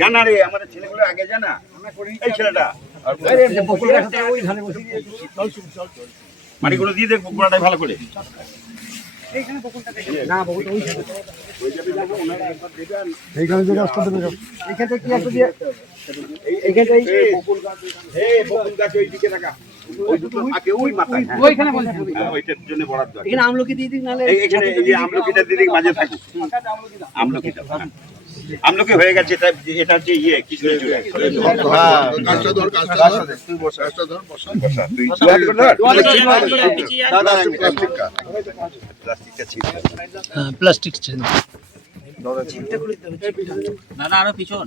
জানা রে আমাদের ছেলেগুলো আগে জানা এই ছেলেটা মাটিগুলো দিয়ে দেখ গোড়াটাই ভালো করে আমলকি দিয়ে দিক নাহলে আমলকিটা দিয়ে দিক মাঝে থাকুক আমলকিটা আমলকি হয়ে গেছে এটা হচ্ছে ইয়ে প্লাস্টিক দাদা আরো পিছন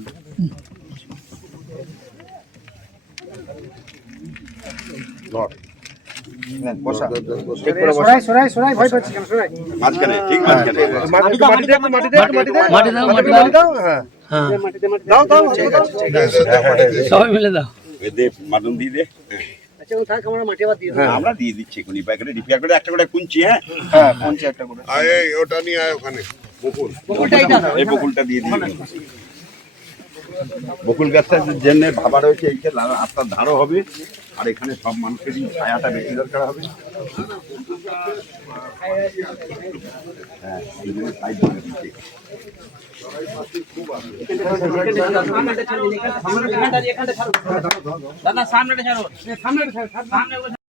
মাঝখানে ঠিক মাঝখানে সবাই মিলে দাও মাটন দিয়ে দে আমরা দিয়ে দিচ্ছি এখনই প্যাকেটে রিপেয়ার করে একটা করে কুঞ্চি হ্যাঁ কুঞ্চি একটা করে ওটা নিয়ে আয় ওখানে এই বকুলটা দিয়ে দিই বকুল গাছটার জন্য ভাবা রয়েছে এইটা রাস্তার ধারও হবে আর এখানে সব মানুষেরই ছায়াটা বেশি দরকার হবে দাদা সামনেটা ছাড়ো